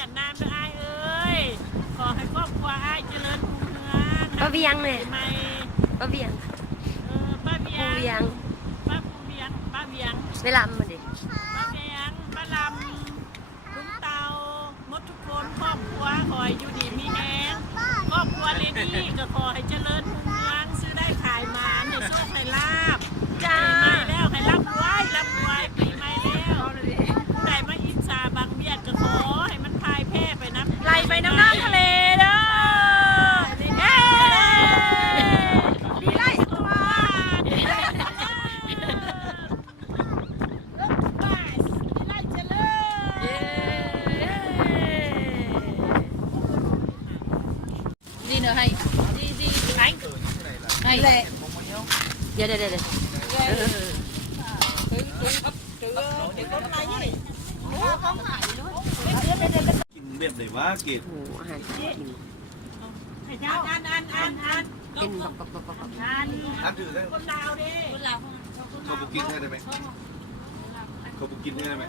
ยดนามด้วยอ้ายเอ้ยขอให้ครอบครัวอ้ายเจริญรุ่งเรือง ป้าเวียงเนี่ย ไม่ ป้าเวียง ป้าเวีย ปู ง เวียง ป้าปูเวียงป้าเวียง เวลามาดิ ป้าเวียงป้าลำลุงเตาหมดทุกคนครอบครัวขอให้อยู่ดีมีแฮงครอบครัวเลดี้ก็ขอให้เจริญรุ่งเรืองซื้อได้ขายมาในโชคในลาบ จ้า ปีใหม่แล้วให้รับรวยปีใหม่แล้วได้มาอิจฉาบางเบียดก็ขอให้มันพายแพร่ไปน้ำ ไหลไปน้ำน้ำทะเลเด้อเอ้ดีไล่ตัว đi nữa hay đi đánh hayเดี๋ยว กินแบบไหนวะเกด โอ้โหอาหารกิน อัน เป็นบัก อันถือได้ คนลาวดิ เขาบุกินได้ไหมเขาบุกินได้ไหม